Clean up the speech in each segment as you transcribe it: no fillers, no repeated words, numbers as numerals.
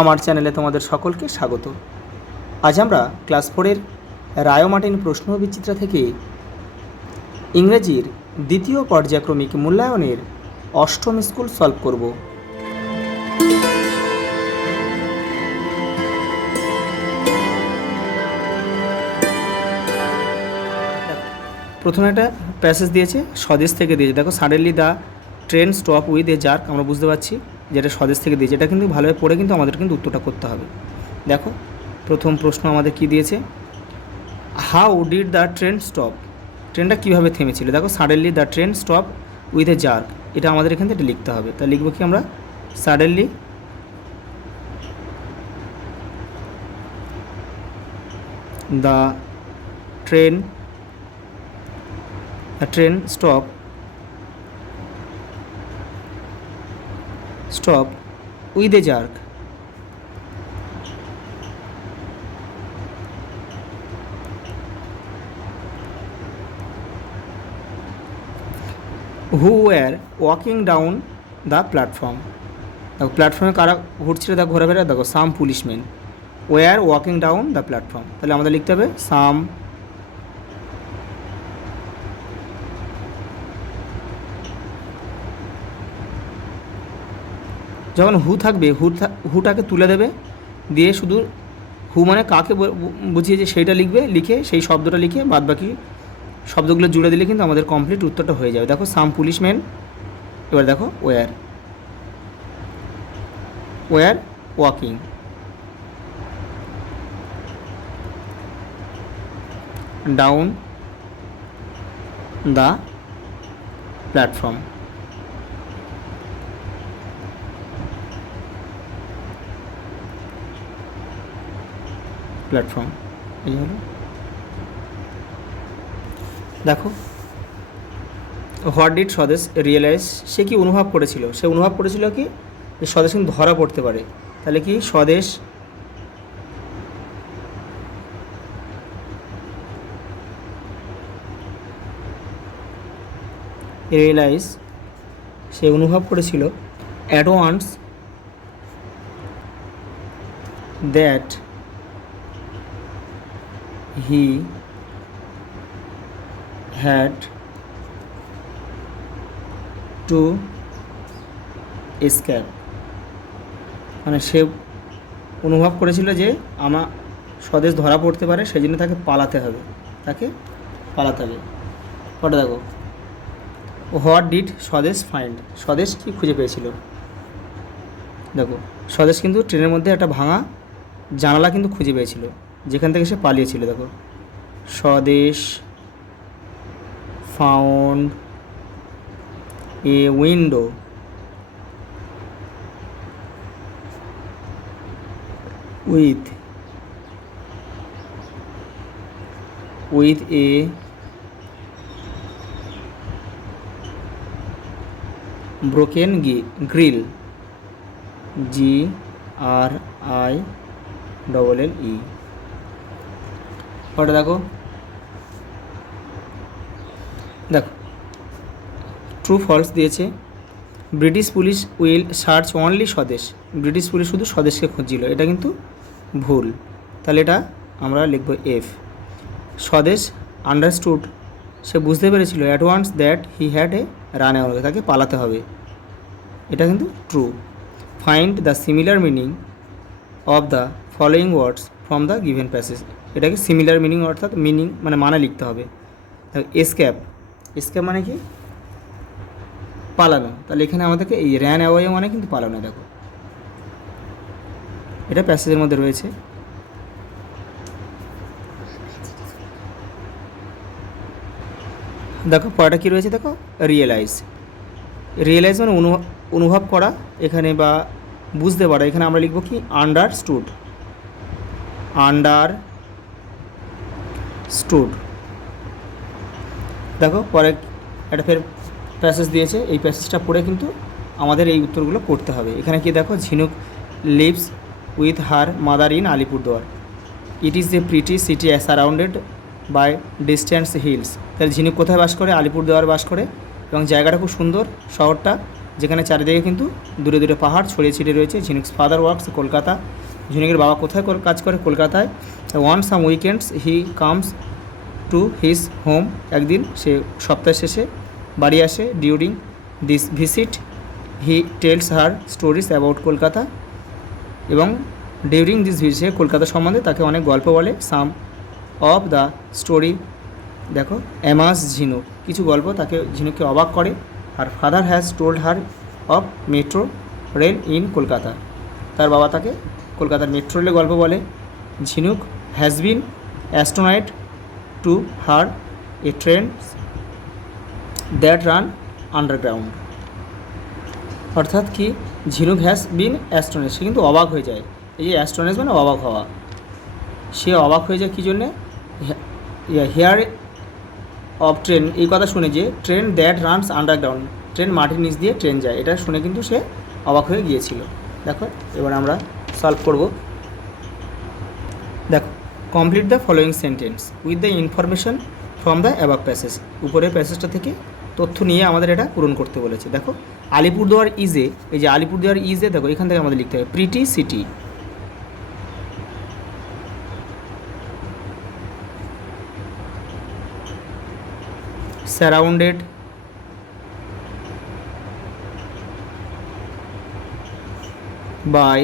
আমার চ্যানেলে তোমাদের সকলকে স্বাগত। আজ আমরা ক্লাস 4-এর রায় মার্টিন প্রশ্ন বিচিত্রা থেকে ইংরেজির দ্বিতীয় পর্যায়ক্রমিক মূল্যায়নের অষ্টম স্কুল সলভ করব। প্রথমে একটা প্যাসেজ দিয়েছে, স্বদেশ থেকে দিয়েছে। দেখো, suddenly the train stop with a jerk, আমরা বুঝতে পারছি যেটা স্বদেশ থেকে দিয়েছে। এটা কিন্তু ভালোভাবে পড়ে কিন্তু আমাদের কিন্তু উত্তরটা করতে হবে। দেখো, প্রথম প্রশ্ন আমাদের কি দিয়েছে, how did the train stop, ট্রেনটা কীভাবে থেমেছিল। দেখো, suddenly the train stop with a jerk, এটা আমাদের এখান থেকে লিখতে হবে। তা লিখবো কি আমরা, suddenly the train stop with a jerk. Who were walking down the platform. দেখো, প্ল্যাটফর্মে কারা ঘুরছিল, দেখো ঘোরাফেরা, দেখো some policeman were walking down the platform. তাহলে আমাদের লিখতে হবে সাম যখন হু থাকবে, হুটাকে তুলে দেবে, দিয়ে শুধু হু মানে কাকে বুঝিয়েছে সেইটা লিখবে, লিখে সেই শব্দটা লিখে বাদবাকি শব্দগুলো জুড়ে দিলে কিন্তু আমাদের কমপ্লিট উত্তরটা হয়ে যাবে। দেখো, সাম পুলিশম্যান, এবার দেখো were walking down the platform. এই হলো। দেখো, হোয়াট ডিড স্বদেশ রিয়েলাইজ, সে কি অনুভব করেছিল, সে অনুভব করেছিল কি যে স্বদেশ কিন্তু ধরা পড়তে পারে। তাহলে কি, স্বদেশ রিয়েলাইজ, সে অনুভব করেছিল at once that he had to escape, মানে সে অনুভব করেছিল যে আমার স্বদেশ ধরা পড়তে পারে, সেই জন্য তাকে পালাতে হবে। কটা দেখো, হোয়াট ডিড স্বদেশ ফাইন্ড, স্বদেশ কি খুঁজে পেয়েছিল। দেখো, স্বদেশ কিন্তু ট্রেনের মধ্যে একটা ভাঙা জানালা কিন্তু খুঁজে পেয়েছিল, যেখান থেকে সে পালিয়েছিল। দেখো, স্বদেশ found a window with a broken grill, GRILLE। ওটা দেখো, ট্রু ফলস দিয়েছে, British police will search only স্বদেশ, ব্রিটিশ পুলিশ শুধু স্বদেশকে খুঁজছিল, এটা কিন্তু ভুল। তাহলে এটা আমরা লিখব এফ। স্বদেশ আন্ডারস্টুড, সে বুঝতে পেরেছিল at once that he had a run away, তাকে পালাতে হবে, এটা কিন্তু true. Find the similar meaning of the following words from the given passage, এটাকে সিমিলার মিনিং অর্থাৎ মিনিং মানে লিখতে হবে। এসক্যাপ মানে কি, পালানো। তাহলে এখানে আমাদেরকে এই র্যান অ্যাওয়ে মানে কিন্তু পালানো। দেখো, এটা প্যাসেজের মধ্যে রয়েছে। দেখো, পরেরটা কী রয়েছে, দেখো রিয়েলাইজ মানে অনুভব করা এখানে, বা বুঝতে পারা। এখানে আমরা লিখব কি, আন্ডারস্টুড। দেখো, পরে একটা ফের প্যাসেজ দিয়েছে, এই প্যাসেজটা পড়ে কিন্তু আমাদের এই উত্তরগুলো করতে হবে। এখানে কি দেখো, Jhinuk lives with her mother in Alipurduar, it is a pretty city surrounded by distance hills. তাহলে ঝিনুক কোথায় বাস করে, আলিপুরদুয়ার বাস করে, এবং জায়গাটা খুব সুন্দর, শহরটা যেখানে চারিদিকে কিন্তু দূরে দূরে পাহাড় ছড়িয়ে ছিটিয়ে রয়েছে। ঝিনুকস ফাদার ওয়ার্কস কলকাতা, ঝিনুকের বাবা কোথায় কাজ করে? কলকাতায়। One some weekends he comes to his home, একদিন সে সপ্তাহের শেষে বাড়ি আসে। During this visit he tells her stories about Kolkata, এবং ডিউরিং দিস ভিজিট কলকাতা সম্বন্ধে তাকে অনেক গল্প বলে। সাম অফ দ্য স্টোরি, দেখো অ্যামাস ঝিনুক, কিছু গল্প তাকে ঝিনুককে অবাক করে। আর father has told her of metro rail in Kolkata, তার বাবা তাকে কলকাতার মেট্রো রেলের গল্প বলে। Jhinuk has been astonished to hear a train that run underground, অর্থাৎ কি ঝিনুক হ্যাজ বিন অ্যাস্ট্রোনাইট, সে কিন্তু অবাক হয়ে যায়। এই যে অ্যাস্ট্রোনাইট মানে অবাক হওয়া, সে অবাক হয়ে যায় কী জন্যে? হেয়ার অফ ট্রেন, এই কথা শুনে যে train that runs underground, train মাটির নিচ দিয়ে ট্রেন যায়, এটা শুনে কিন্তু সে অবাক হয়ে গিয়েছিল। দেখো এবার আমরা সলভ করব। দেখো complete the following sentence with the information from the above passage, উপরের প্যাসেজটা থেকে তথ্য নিয়ে আমাদের এটা পূরণ করতে বলেছে। দেখো আলিপুরদুয়ার ইজ এ, এই যে আলিপুরদুয়ার ইজ এ, দেখো এখান থেকে আমাদের লিখতে হবে pretty city. Surrounded by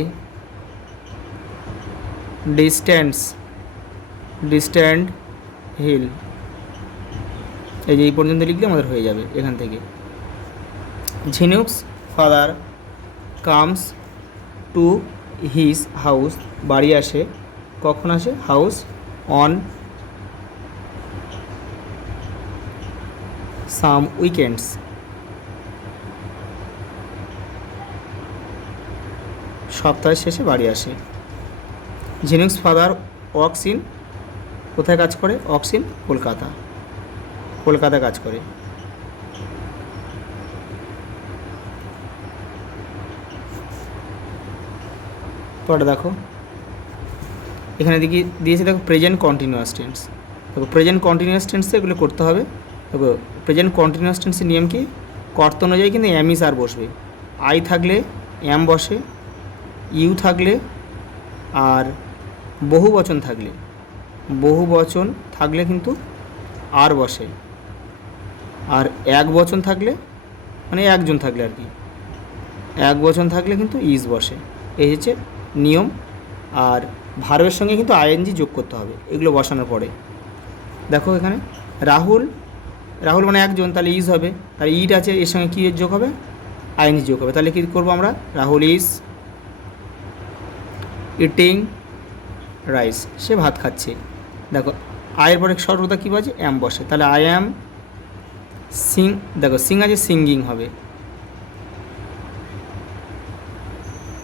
distant hill, এই যে এই পর্যন্ত লিখলে আমাদের হয়ে যাবে এখান থেকে। Jhinuk's father comes to his house, বাড়ি আসে, কখন আসে? হাউস অন সাম উইকেন্ডস, সপ্তাহের শেষে বাড়ি আসে। ঝিনুকস ফাদার ওয়ার্কস ইন, কোথায় কাজ করে? ওয়ার্কস ইন কলকাতা, কলকাতায় কাজ করে। পরে দেখো এখানে দিয়েছে, দেখো প্রেজেন্ট কন্টিনিউয়াস টেন্স, দেখো প্রেজেন্ট কন্টিনিউয়াস টেন্সে এগুলো করতে হবে। দেখো প্রেজেন্ট কন্টিনিউয়াস টেন্সের নিয়ম কি? কর্ত অনুযায়ী কিন্তু এম ইজ আর বসবে, আই থাকলে এম বসে, ইউ থাকলে, আর বহু বচন থাকলে কিন্তু আর বসে, আর এক বচন থাকলে মানে একজন থাকলে আর কি, এক বচন থাকলে কিন্তু ইজ বসে, এই হচ্ছে নিয়ম। আর ভার্বের সঙ্গে কিন্তু আইএনজি যোগ করতে হবে এগুলো বসানোর পরে। দেখো এখানে রাহুল মানে একজন, তাহলে ইজ হবে, তাহলে ইট আছে, এর সঙ্গে কী যোগ হবে? আইএনজি যোগ হবে। তাহলে কী করবো আমরা? রাহুল ইজ ইটিং রাইস, সে ভাত খাচ্ছে। দেখো আয়ের পরে সর্বদা কী বসে? অ্যাম বসে, তাহলে আই অ্যাম দেখো সিং আছে, সিঙ্গিং হবে,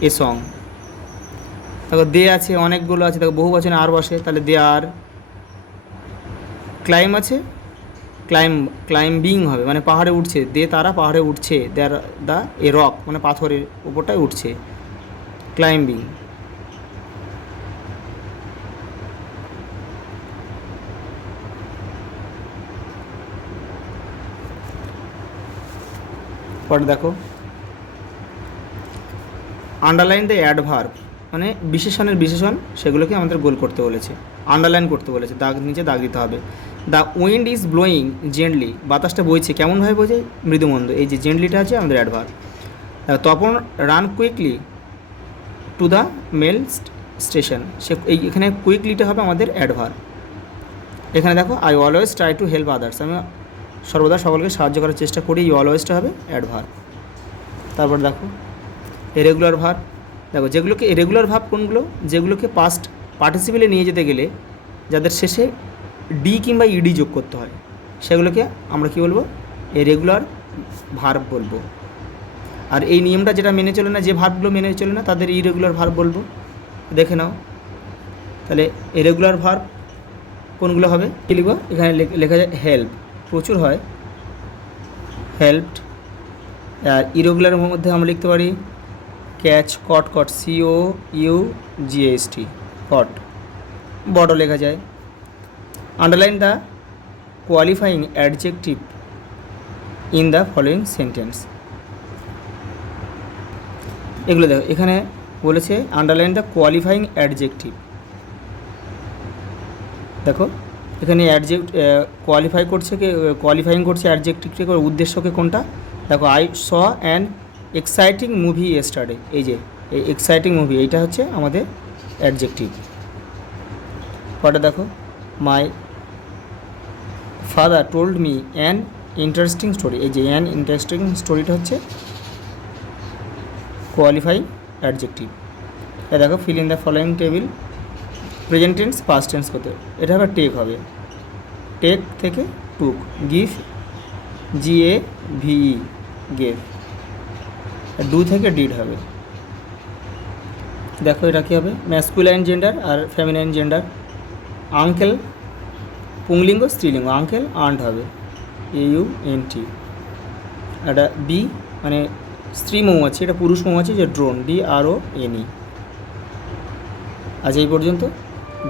এ সং। দেখো দে আছে, অনেকগুলো আছে, দেখো বহু বচনে আর বসে, তাহলে দে আর। ক্লাইম আছে, ক্লাইম্বিং হবে, মানে পাহাড়ে উঠছে, দে তারা পাহাড়ে উঠছে, দেয়ার দ্য এ রক, মানে পাথরের উপরটায় উঠছে, ক্লাইম্বিং। পরে দেখো আন্ডারলাইন দ্য অ্যাডভার্ব, মানে বিশেষণের বিশেষণ, সেগুলোকে আমাদের গোল করতে বলেছে, আন্ডারলাইন করতে বলেছে, নিচে দাগ দিতে হবে। The wind is blowing gently, বাতাসটা বইছে, কেমনভাবে বইছে? মৃদুমন্দ, এই যে জেন্টলিটা আছে আমাদের adverb. Tapan run quickly to the mail station, সে এখানে কুইকলিটা হবে আমাদের অ্যাডভার্ব। এখানে দেখো I always try to help others, আমি সর্বদা সকলকে সাহায্য করার চেষ্টা করি, এই অলওয়েজটা হবে অ্যাডভার্ব। তারপর দেখো ইরেগুলার ভার্ব, দেখো যেগুলোকে ইরেগুলার ভার্ব কোনগুলো? যেগুলোকে পাস্ট পার্টিসিপেলে নিয়ে যেতে গেলে যাদের শেষে ডি কিংবা ইডি যোগ করতে হয়, সেগুলোকে আমরা কী বলবো? ইরেগুলার ভার্ব বলবো। আর এই নিয়মটা যেটা মেনে চলে না, যে ভার্বগুলো মেনে চলে না, তাদের ইরেগুলার ভার্ব বলবো। দেখে নাও তাহলে ইরেগুলার ভার্ব কোনগুলো হবে? কী লিখবো? এখানে লেখা যায় হেল্প, প্রচুর হয় হেল্পড। আর ইরেগুলারের মধ্যে আমরা লিখতে পারি ক্যাচ, কট, COUGHT, কট, বড় লেখা যায়। Underline the qualifying adjective in the following sentence, এগুলো দেখো, এখানে বলেছে আন্ডারলাইন দ্য কোয়ালিফাইং অ্যাডজেক্টিভ। দেখো এখানে কোয়ালিফাইং করছে অ্যাডজেক্টিভকে, উদ্দেশ্যকে কোনটা। দেখো I saw an exciting movie yesterday, এই যে এই এক্সাইটিং মুভি, এইটা হচ্ছে আমাদের অ্যাডজেক্টিভ। পরে দেখো my father told me an interesting story, এই যে অ্যান ইন্টারেস্টিং স্টোরিটা হচ্ছে কোয়ালিফাইং অ্যাডজেক্টিভ। এটা দেখো fill in the following table, present tense past tense করতে, এটা আবার টেক হবে, টেক থেকে took, give GAVE gave, do থেকে ডিড হবে। দেখো এটা কী হবে, ম্যাসকুলাইন জেন্ডার আর ফেমিনাইন জেন্ডার। আঙ্কেল পুংলিঙ্গ স্ত্রীলিঙ্গ, আঙ্কেল আন্ট হবে AUNT। এটা বি মানে স্ত্রী মৌমাছি, এটা পুরুষ মৌমাছি যে ড্রোন DRONE। আজ এই পর্যন্ত,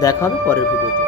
দেখা হবে পরের ভিডিওতে।